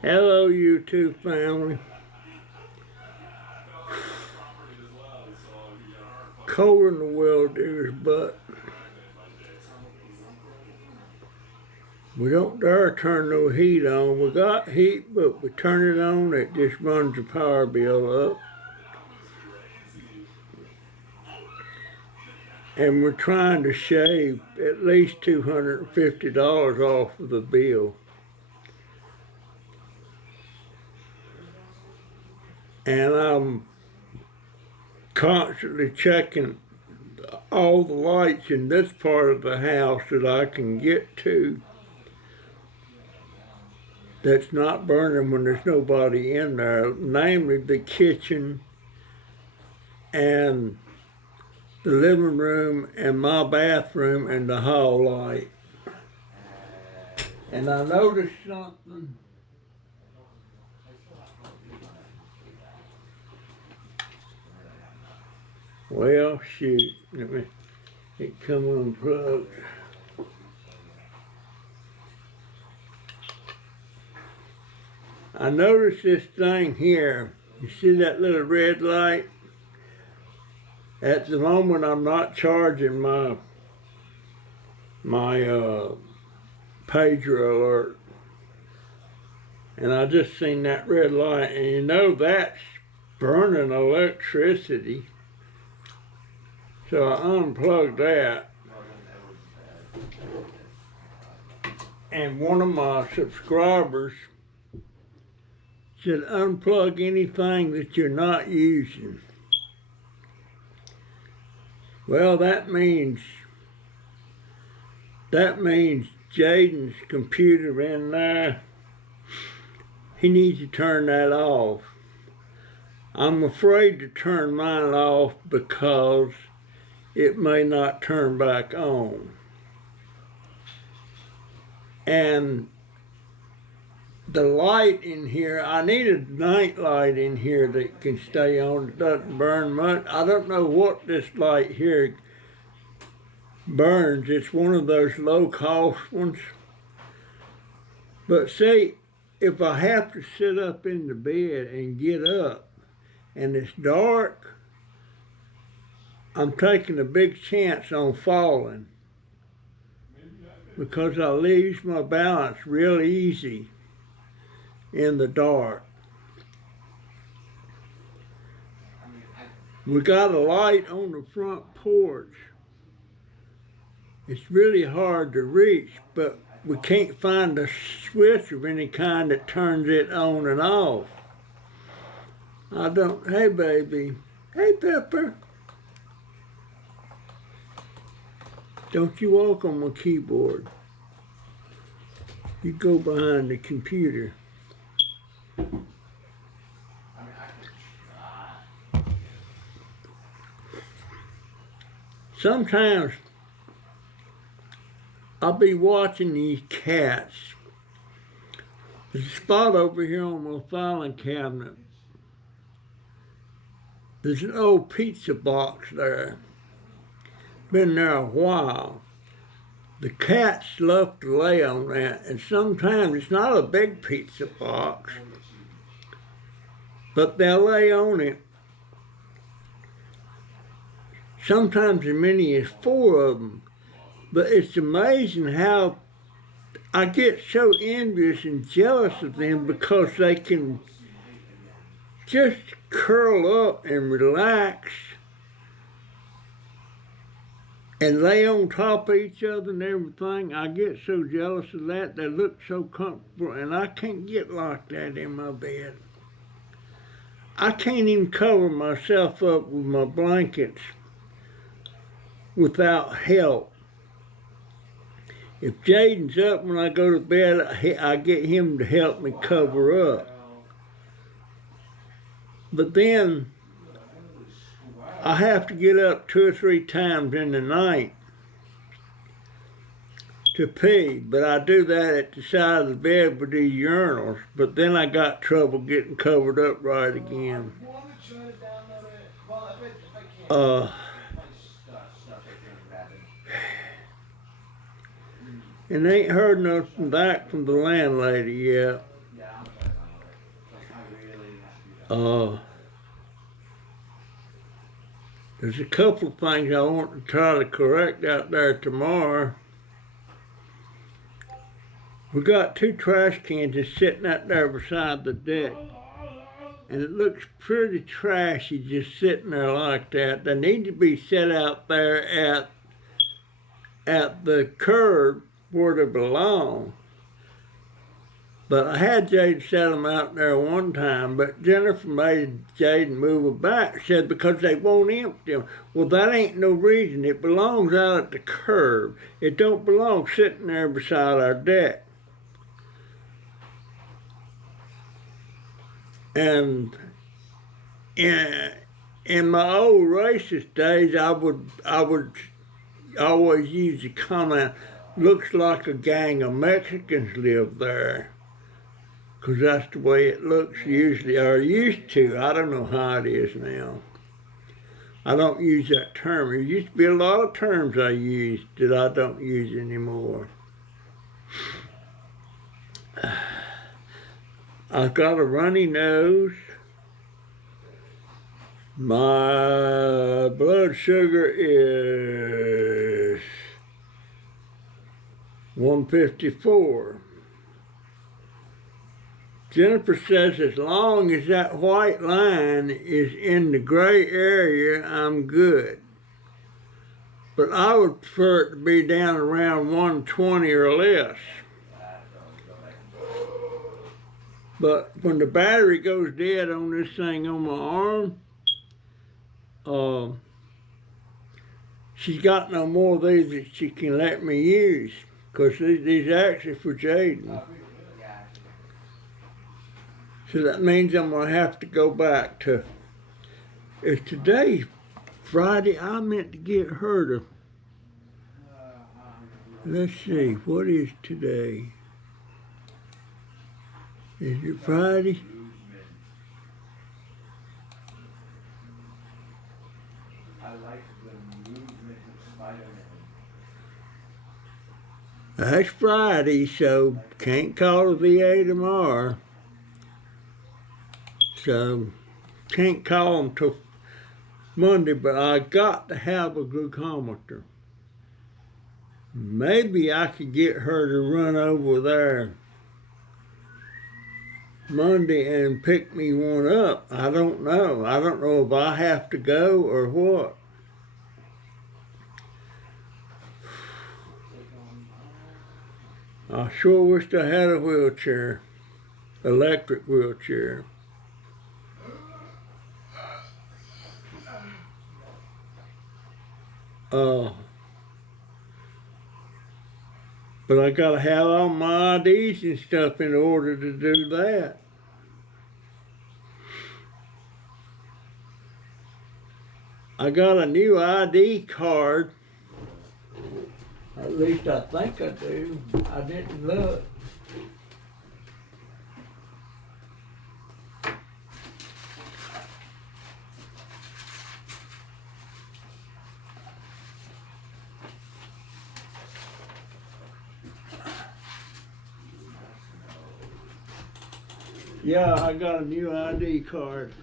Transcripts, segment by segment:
Hello, YouTube family. Cold in the world, dear's butt. We don't dare turn no heat on. We got heat, but we turn it on, it just runs the power bill up. And we're trying to shave at least $250 off of the bill. And I'm constantly checking all the lights in this part of the house that I can get to that's not burning when there's nobody in there, namely the kitchen and the living room and my bathroom and the hall light. And I noticed something. Well, shoot, let me, it come unplugged. I noticed this thing here. You see that little red light? At the moment, I'm not charging my pager alert. And I just seen that red light, and you know that's burning electricity. So I unplugged that. And one of my subscribers said, unplug anything that you're not using. Well, that means Jaden's computer in there, he needs to turn that off. I'm afraid to turn mine off because it may not turn back on. And the light in here, I need a night light in here that can stay on, it doesn't burn much. I don't know what this light here burns. It's one of those low cost ones. But see, if I have to sit up in the bed and get up and it's dark, I'm taking a big chance on falling because I lose my balance real easy in the dark. We got a light on the front porch. It's really hard to reach, but we can't find a switch of any kind that turns it on and off. Hey baby, hey Pepper. Don't you walk on my keyboard. You go behind the computer. Sometimes I'll be watching these cats. There's a spot over here on my filing cabinet. There's an old pizza box there. Been there a while. The cats love to lay on that, and sometimes it's not a big pizza box, but they'll lay on it. Sometimes as many as 4 of them. But it's amazing how I get so envious and jealous of them because they can just curl up and relax and lay on top of each other and everything. I get so jealous of that. They look so comfortable, and I can't get like that in my bed. I can't even cover myself up with my blankets without help. If Jaden's up when I go to bed, I get him to help me cover up. But then I have to get up 2 or 3 times in the night to pee, but I do that at the side of the bed with these urinals, but then I got trouble getting covered up right again. And ain't heard nothing back from the landlady yet. Uh, there's a couple of things I want to try to correct out there tomorrow. We got 2 trash cans just sitting out there beside the deck. And it looks pretty trashy just sitting there like that. They need to be set out there at the curb where they belong. But I had Jaden set them out there one time, but Jennifer made Jaden move them back, said because they won't empty them. Well, that ain't no reason. It belongs out at the curb. It don't belong sitting there beside our deck. And in my old racist days, I would always use the comment, looks like a gang of Mexicans live there. Because that's the way it looks usually, or used to. I don't know how it is now. I don't use that term. There used to be a lot of terms I used that I don't use anymore. I've got a runny nose. My blood sugar is 154. Jennifer says as long as that white line is in the gray area, I'm good. But I would prefer it to be down around 120 or less. But when the battery goes dead on this thing on my arm, she's got no more of these that she can let me use, because these are actually for Jaden. So that means I'm going to have to go back to, if today's Friday, I meant to get her to, let's see, what is today? Is it Friday? That's Friday, so can't call the VA tomorrow. So can't call them till Monday, but I got to have a glucometer. Maybe I could get her to run over there Monday and pick me one up. I don't know. I don't know if I have to go or what. I sure wished I had a wheelchair, electric wheelchair. But I gotta have all my IDs and stuff in order to do that. I got a new ID card. At least I think I do. I didn't look. Yeah, I got a new ID card.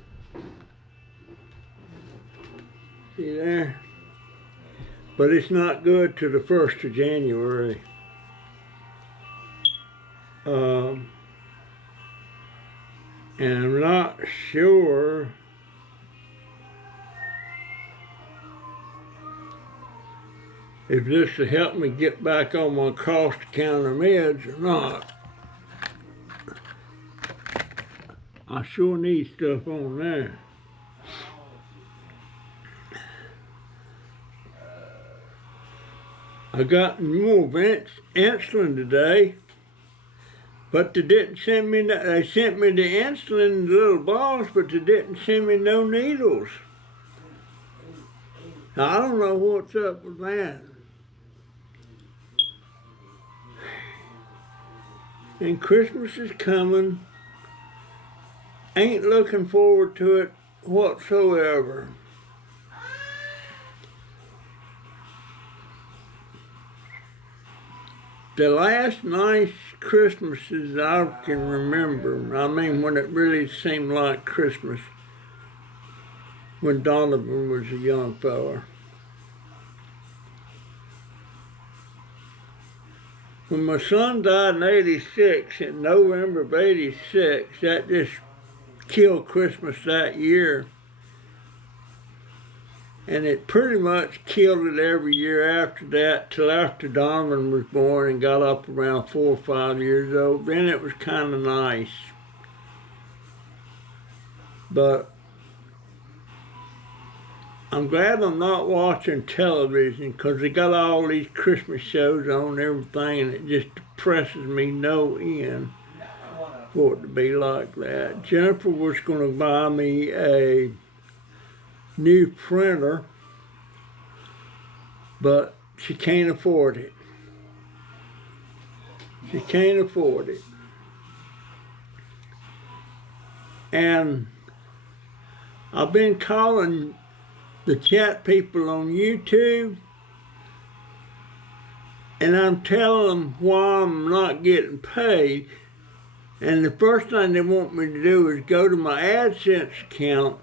See there? But it's not good to the 1st of January. And I'm not sure if this will help me get back on my cost-counter meds or not. I sure need stuff on there. I got more insulin today, but they didn't send me, they sent me the insulin in little balls, but they didn't send me no needles. I don't know what's up with that. And Christmas is coming. Ain't looking forward to it whatsoever. the last nice Christmases I can remember, I mean when it really seemed like Christmas, when Donovan was a young fella. When my son died in '86, in November of '86, that just killed Christmas that year. And it pretty much killed it every year after that, till after Donovan was born and got up around 4 or 5 years old. Then it was kind of nice. But I'm glad I'm not watching television, because they got all these Christmas shows on and everything, and it just depresses me no end for it to be like that. Jennifer was going to buy me a new printer, but she can't afford it. She can't afford it. And I've been calling the chat people on YouTube, and I'm telling them why I'm not getting paid. And the first thing they want me to do is go to my AdSense account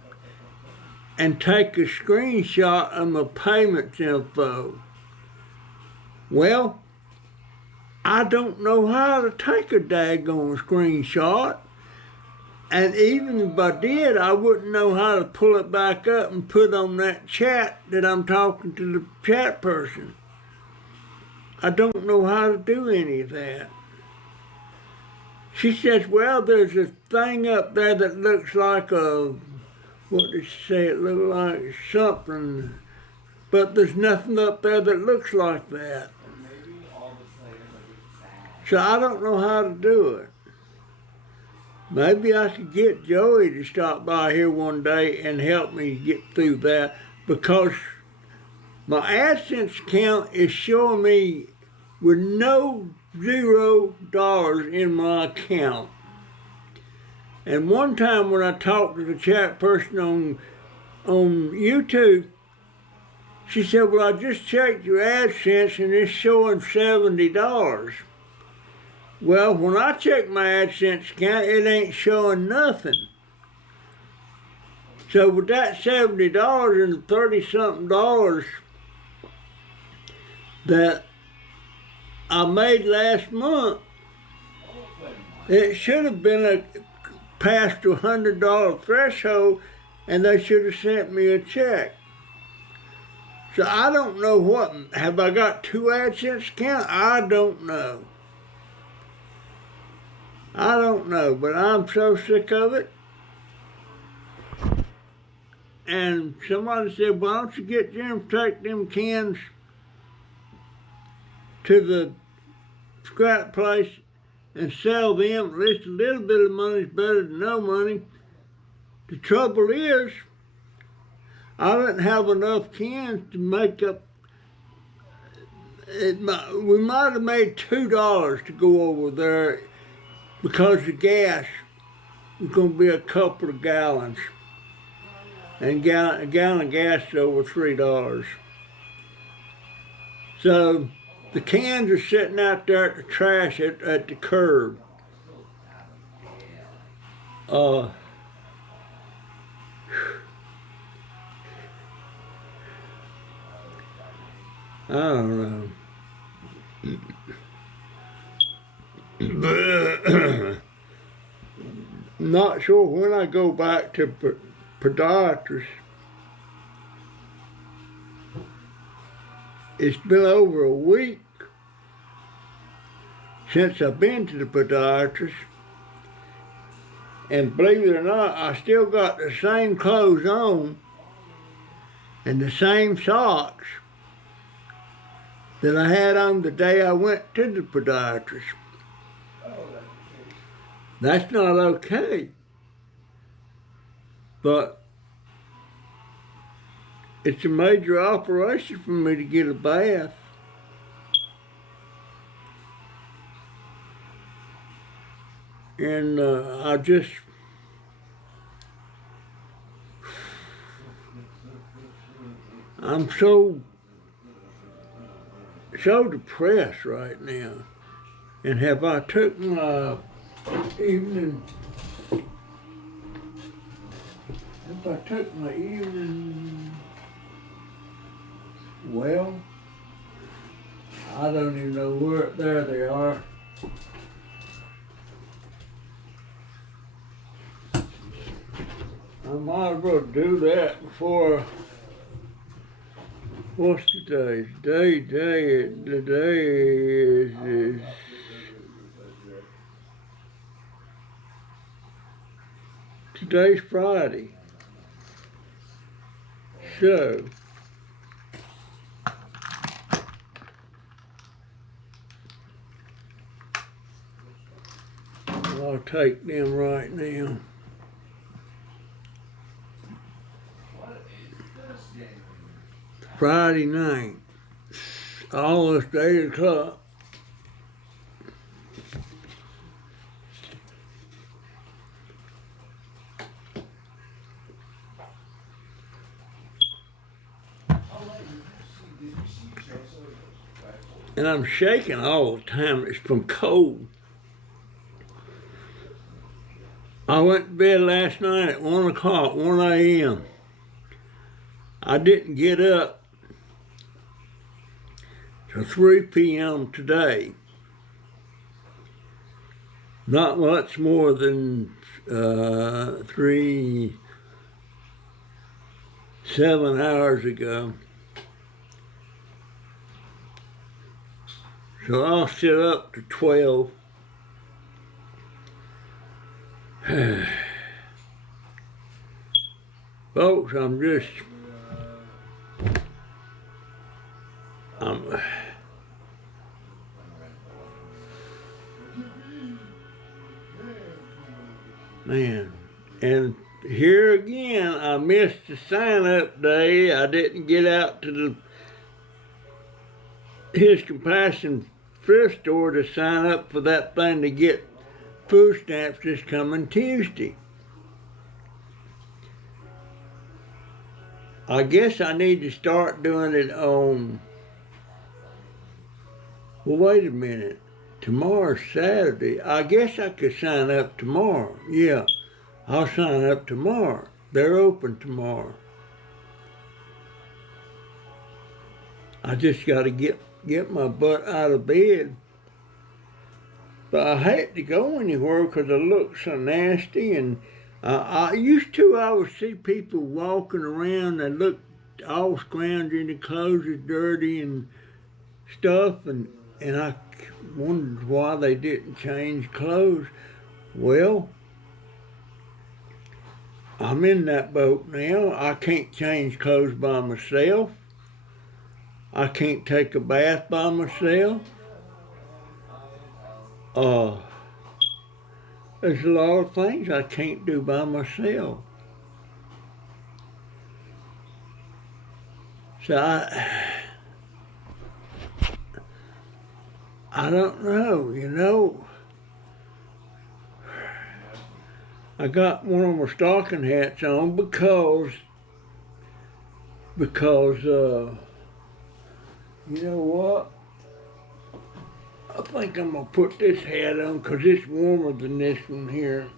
and take a screenshot of my payments info. Well, I don't know how to take a daggone screenshot. And even if I did, I wouldn't know how to pull it back up and put on that chat that I'm talking to the chat person. I don't know how to do any of that. She says, well, there's a thing up there that looks like a, what did she say, it looked like something, but there's nothing up there that looks like that. So I don't know how to do it. Maybe I could get Joey to stop by here one day and help me get through that, because my AdSense account is showing me with no $0 in my account. And one time when I talked to the chat person on YouTube, she said, well, I just checked your AdSense and it's showing $70. Well, when I check my AdSense account, it ain't showing nothing. So with that $70 and the 30-something dollars that I made last month, it should have been past the $100 threshold, and they should have sent me a check. So I don't know what, have I got two AdSense accounts? I don't know. I don't know, but I'm so sick of it. And somebody said, why don't you get Jim to take them cans to the scrap place and sell them? At least a little bit of money is better than no money. The trouble is, I didn't have enough cans to make up. We might have made $2 to go over there, because the gas was going to be a couple of gallons. And a gallon of gas is over $3. So the cans are sitting out there at the trash at the curb. I don't know. Not sure when I go back to podiatrist. It's been over a week since I've been to the podiatrist, and believe it or not, I still got the same clothes on and the same socks that I had on the day I went to the podiatrist. That's not okay. But it's a major operation for me to get a bath. And I'm so depressed right now. And have I took my evening, well, I don't even know where, there they are. I might as well do that before, what's today? Today is today's Friday. So, I'll take them right now. Friday night, almost 8 o'clock. And I'm shaking all the time. It's from cold. I went to bed last night at 1 o'clock, 1 a.m. I didn't get up till 3 p.m. today. Not much more than 7 hours ago. So I'll sit up to 12. Folks, man, and here again, I missed the sign-up day. I didn't get out to His Compassion thrift store to sign up for that thing to get food stamps this coming Tuesday. I guess I need to start doing it on, well, wait a minute. Tomorrow's Saturday. I guess I could sign up tomorrow. Yeah, I'll sign up tomorrow. They're open tomorrow. I just got to get my butt out of bed. But I hate to go anywhere because I look so nasty. And I would see people walking around and look all scrounging, the clothes is dirty and stuff. And I wondered why they didn't change clothes. Well, I'm in that boat now. I can't change clothes by myself. I can't take a bath by myself. There's a lot of things I can't do by myself. So I don't know, you know. I got one of my stocking hats on because you know what? I think I'm gonna put this hat on because it's warmer than this one here.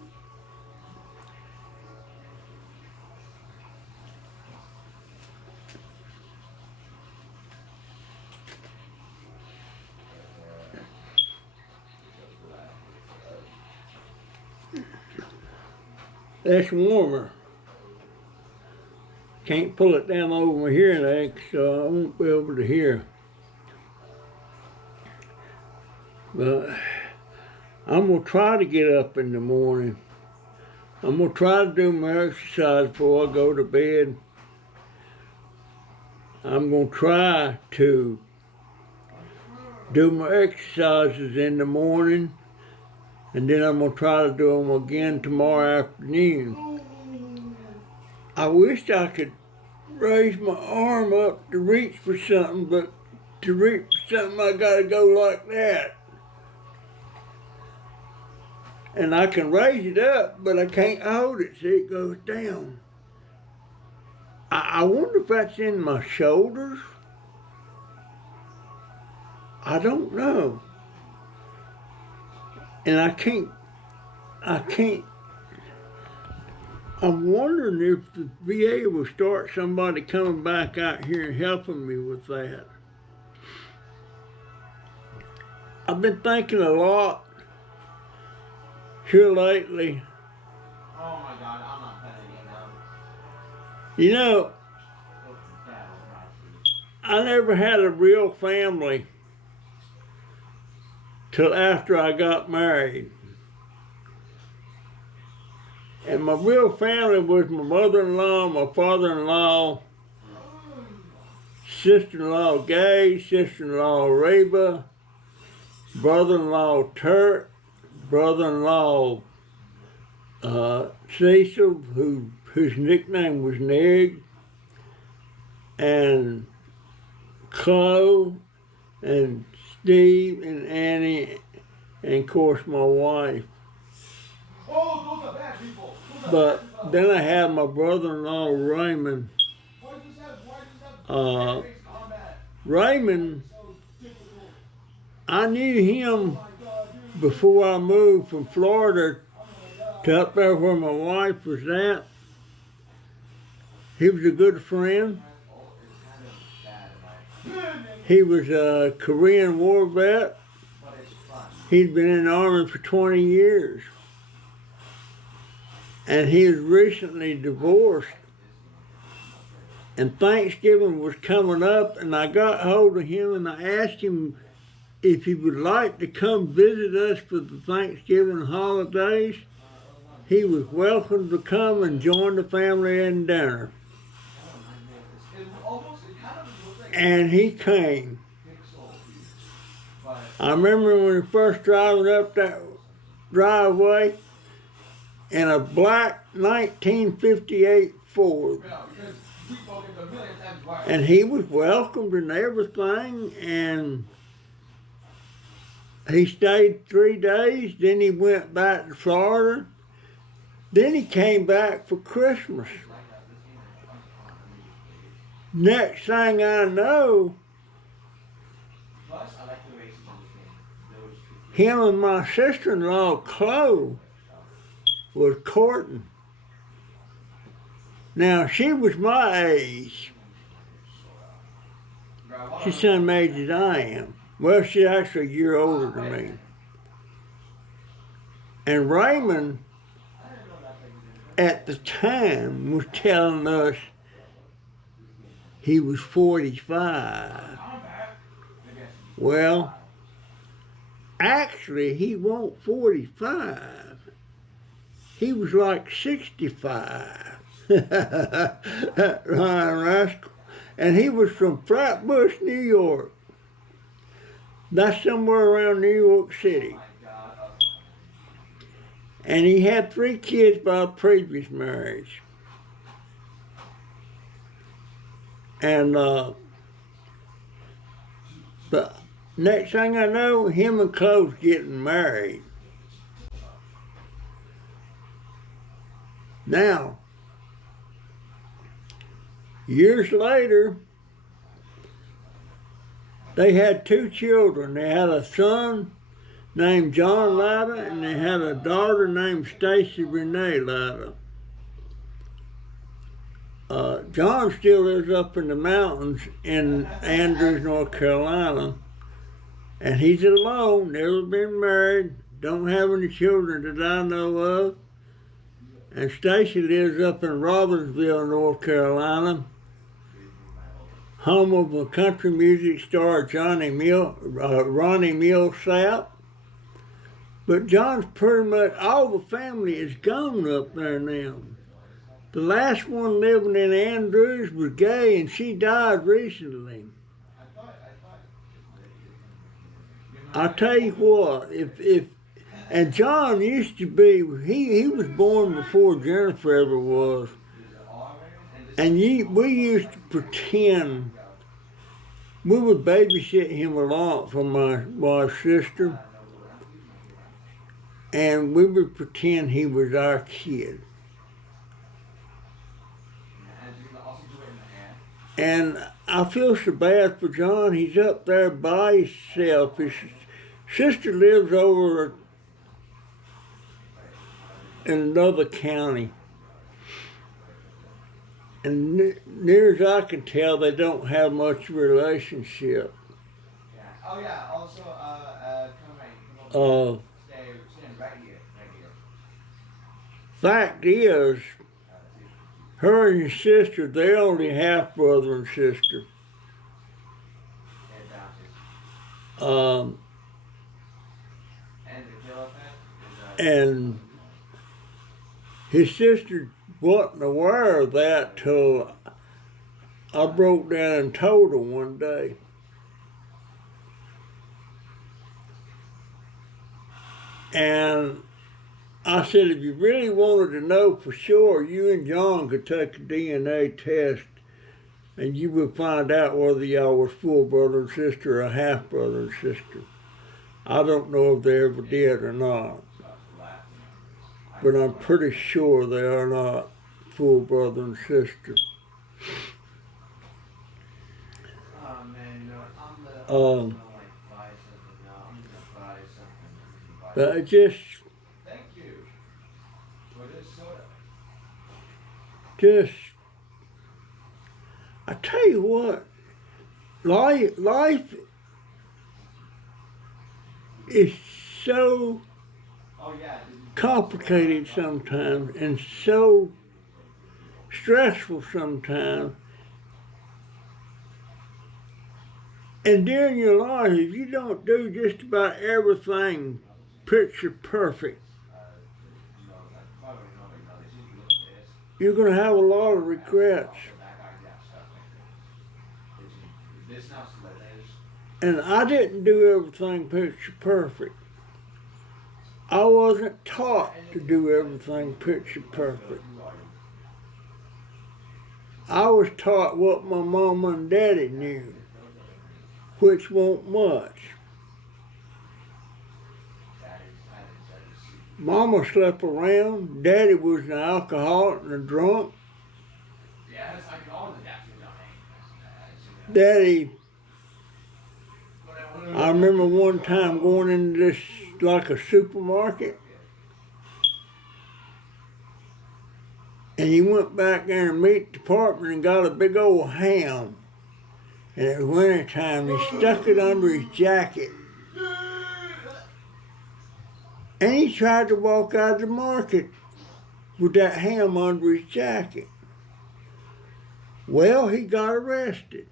That's warmer. Can't pull it down over my hearing aid, so I won't be able to hear. But I'm gonna try to get up in the morning. I'm gonna try to do my exercise before I go to bed. I'm gonna try to do my exercises in the morning, and then I'm gonna try to do them again tomorrow afternoon. I wish I could raise my arm up to reach for something, but to reach for something I gotta go like that. And I can raise it up, but I can't hold it so it goes down. I wonder if that's in my shoulders. I don't know. And I'm wondering if the VA will start somebody coming back out here and helping me with that. I've been thinking a lot here lately. Oh my God, I'm not playing again now. You know, I never had a real family till after I got married. And my real family was my mother-in-law, my father-in-law, sister-in-law Gay, sister-in-law Reba, brother-in-law Turk, brother-in-law Cecil, whose nickname was Nig, and Chloe, and Steve, and Annie, and of course my wife. Oh, those are bad people. But then I had my brother-in-law Raymond. Raymond, I knew him before I moved from Florida to up there where my wife was at. He was a good friend. He was a Korean War vet. He'd been in the Army for 20 years. And he was recently divorced. And Thanksgiving was coming up, and I got hold of him and I asked him if he would like to come visit us for the Thanksgiving holidays. He was welcome to come and join the family in dinner. And he came. I remember when we first driving up that driveway in a black 1958 Ford. And he was welcomed and everything, and he stayed 3 days, then he went back to Florida. Then he came back for Christmas. Next thing I know, him and my sister-in-law, Chloe, was courting. Now, she was my age. She's the same age as I am. Well, she's actually a year older than me. And Raymond, at the time, was telling us he was 45. Well, actually, he wasn't 45. He was like 65. Ryan Rascal. And he was from Flatbush, New York. That's somewhere around New York City. And he had 3 kids by a previous marriage. And the next thing I know, him and Chloe's getting married. Now, years later, they had 2 children. They had a son named John Latta, and they had a daughter named Stacy Renee Latta. John still lives up in the mountains in Andrews, North Carolina, and he's alone, never been married, don't have any children that I know of. And Stacy lives up in Robbinsville, North Carolina, home of a country music star, Ronnie Millsap. But John's pretty much, all the family is gone up there now. The last one living in Andrews was Gay, and she died recently. I'll tell you what, and John used to be, he was born before Jennifer ever was. And we used to pretend, we would babysit him a lot for my wife's sister, and we would pretend he was our kid. And I feel so bad for John. He's up there by himself. His sister lives over in another county. And near as I can tell, they don't have much relationship. Yeah. Oh yeah. Also, come over. Uh, Stand right here. Right here. fact is, her and his sister, they're only half brother and sister. Head down. And the killer pet And his sister wasn't aware of that till I broke down and told her one day. And I said, if you really wanted to know for sure, you and John could take a DNA test and you would find out whether y'all was full brother and sister or half brother and sister. I don't know if they ever did or not, but I'm pretty sure they are not full brother and sister. Oh man, no, I'm Um, gonna like buy something now. I'm gonna buy something. But it just, Thank you for this soda. I tell you what, life is so Oh yeah. complicated sometimes and so stressful sometimes. And during your life, if you don't do just about everything picture perfect, you're going to have a lot of regrets. And I didn't do everything picture perfect. I wasn't taught to do everything picture perfect. I was taught what my mama and daddy knew, which wasn't much. Mama slept around, daddy was an alcoholic and a drunk. Daddy, I remember one time going into this, like a supermarket, and he went back there in the meat department and got a big old ham. And it was winter time, he stuck it under his jacket. And he tried to walk out of the market with that ham under his jacket. Well, he got arrested.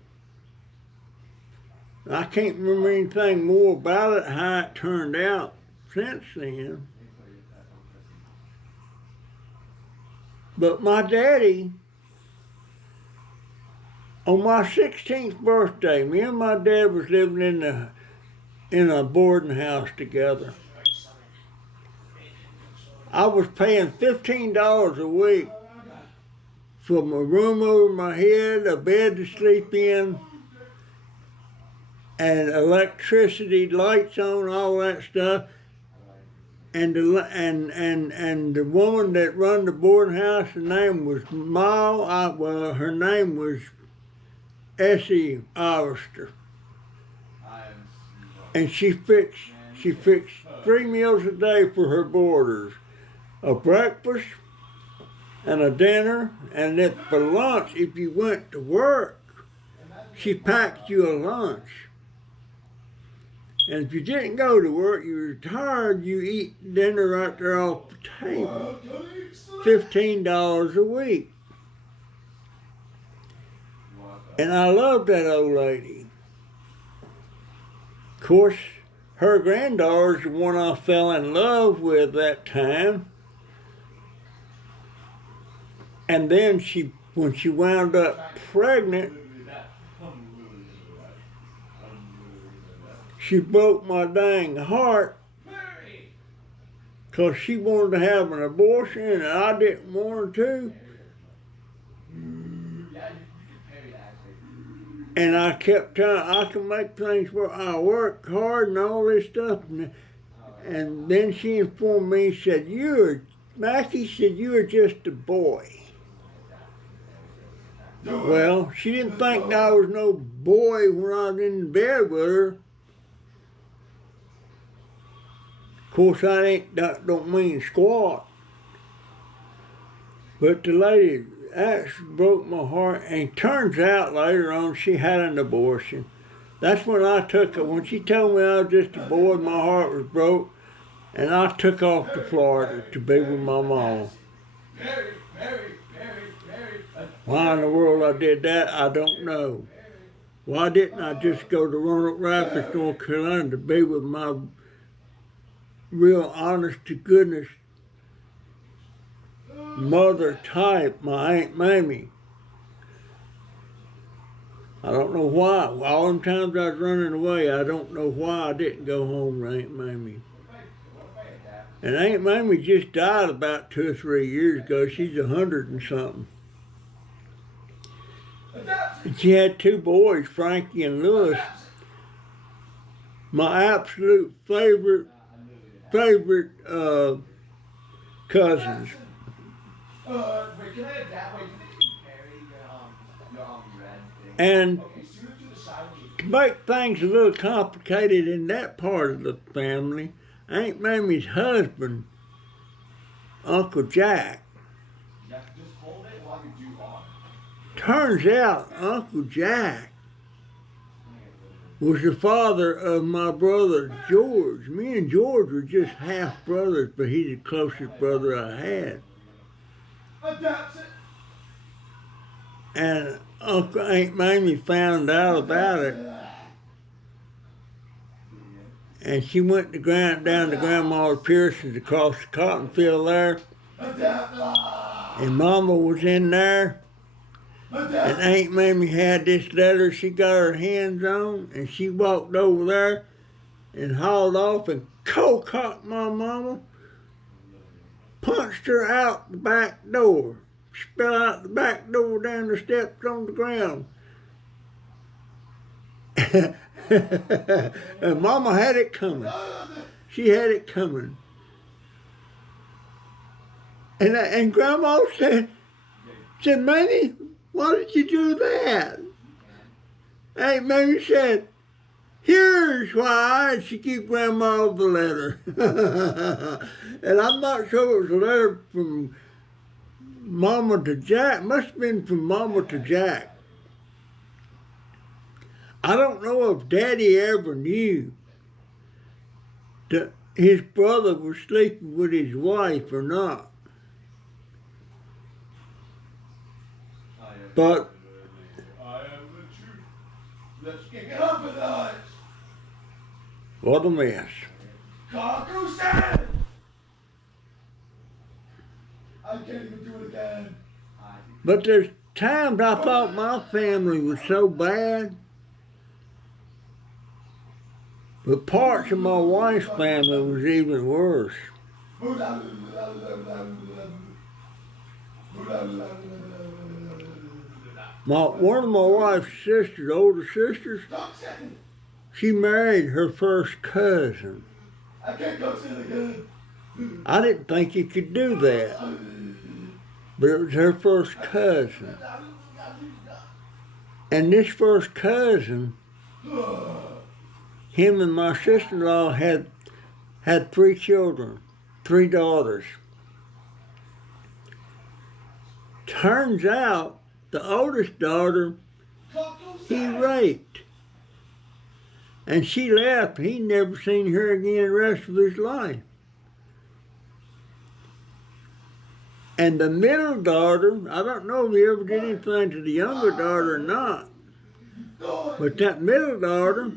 I can't remember anything more about it, how it turned out since then. But my daddy, on my 16th birthday, me and my dad was living in a boarding house together. I was paying $15 a week for my room over my head, a bed to sleep in, and electricity, lights on, all that stuff. And the woman that run the boarding house, her name was her name was Essie Iverster. And she fixed 3 meals a day for her boarders. A breakfast and a dinner, and then for lunch, if you went to work, she packed you a lunch. And if you didn't go to work, you were tired, you eat dinner right there off the table. $15 a week. And I loved that old lady. Of course, her granddaughter's the one I fell in love with that time. And then when she wound up pregnant, she broke my dang heart because she wanted to have an abortion and I didn't want her to. And I kept telling her I can make things work. I work hard and all this stuff. And then she informed me, said, Mackie said, you're just a boy. Well, she didn't think that I was no boy when I was in bed with her. Of course, that don't mean squat. But the lady actually broke my heart, and turns out later on she had an abortion. That's when I took her. When she told me I was just a boy, my heart was broke, and I took off to Florida to be with my mama. Why in the world I did that, I don't know. Why didn't I just go to Roanoke Rapids, North Carolina to be with my real honest to goodness mother type, my Aunt Mamie? I don't know why. All them times I was running away, I don't know why I didn't go home to Aunt Mamie. And Aunt Mamie just died about 2 or 3 years ago. She's 100 and something. And she had 2 boys, Frankie and Lewis. My absolute favorite cousins. And to make things a little complicated in that part of the family, Aunt Mamie's husband, Uncle Jack, turns out Uncle Jack was the father of my brother George. Me and George were just half brothers, but he's the closest brother I had. And Aunt Mamie found out about it, and she went down to Grandma Pearson's across the cotton field there, and Mama was in there, and Aunt Mamie had this letter she got her hands on, and she walked over there and hauled off and cold-cocked my mama, punched her out the back door, spell out the back door down the steps on the ground. And Mama had it coming. She had it coming. And Grandma said, Mamie, why did you do that? Aunt Mamie said, here's why. And she gave Grandma the letter. And I'm not sure it was a letter from Mama to Jack. Must have been from Mama to Jack. I don't know if Daddy ever knew that his brother was sleeping with his wife or not. But let's kick it up a notch. What a mess. Cargo said, I can't even do it again. But there's times I thought my family was so bad. But parts of my wife's family was even worse. One of my wife's sisters, older sisters, she married her first cousin. I can't go to the good. I didn't think you could do that, but it was her first cousin. And this first cousin, him and my sister-in-law had 3 children, 3 daughters. Turns out the oldest daughter he raped. And she left. He never seen her again the rest of his life. And the middle daughter, I don't know if he ever did anything to the younger daughter or not, but that middle daughter,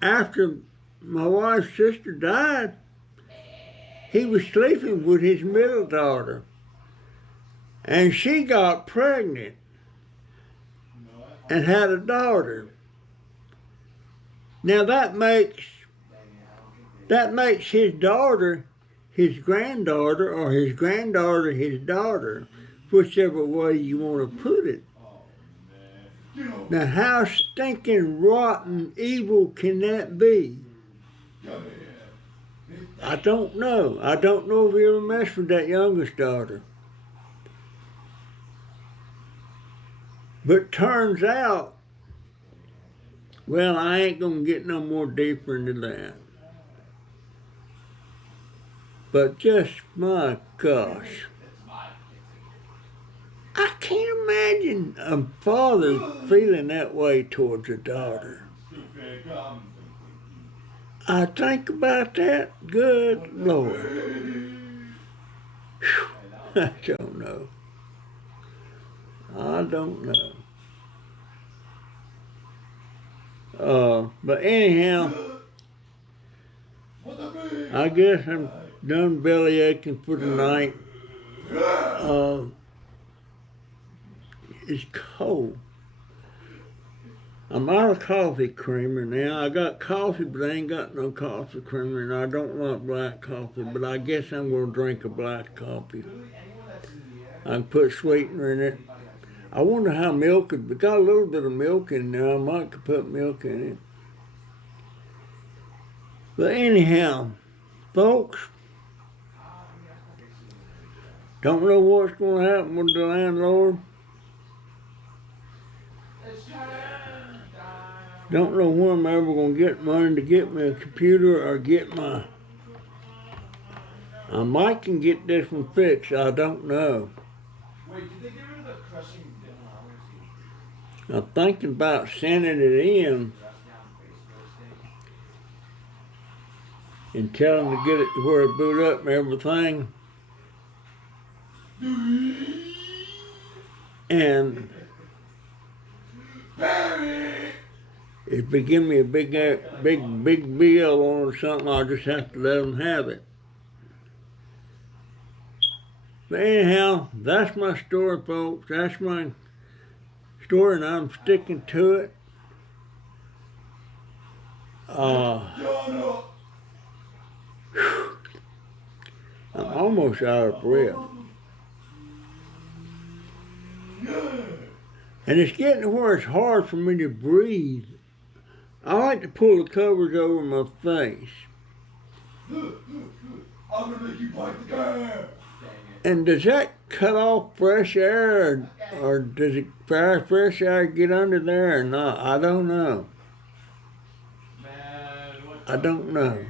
after my wife's sister died, he was sleeping with his middle daughter. And she got pregnant and had a daughter. Now that makes his daughter his granddaughter, or his granddaughter his daughter, whichever way you want to put it. Now how stinking rotten evil can that be? I don't know. I don't know if he ever messed with that youngest daughter. But turns out, well, I ain't gonna get no more deeper into that. But just, my gosh. I can't imagine a father feeling that way towards a daughter. I think about that. Good Lord. Whew. I don't know. I don't know. But anyhow, I guess I'm done belly aching for the night. It's cold. I'm out of coffee creamer now. I got coffee, but I ain't got no coffee creamer, and I don't like black coffee, but I guess I'm going to drink a black coffee. I can put sweetener in it. I wonder how milk, we got a little bit of milk in there. I might could put milk in it. But anyhow, folks, don't know what's going to happen with the landlord. Don't know when I'm ever going to get money to get me a computer or get my... I might can get this one fixed. I don't know. Wait, did they get rid of the crushing I'm thinking about sending it in and telling them to get it to where it boot up and everything. And if they give me a big bill on it or something, I'll just have to let them have it. But anyhow, that's my story, folks. That's my story, and I'm sticking to it. I'm almost out of breath. And it's getting to where it's hard for me to breathe. I like to pull the covers over my face. I'm gonna make you bite the car. And does that cut off fresh air, or does it fresh air get under there or not? I don't know. I don't know.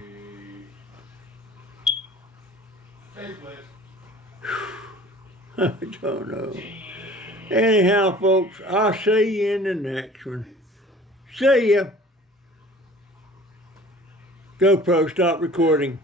I don't know. Anyhow, folks, I'll see you in the next one. See ya. GoPro, stop recording.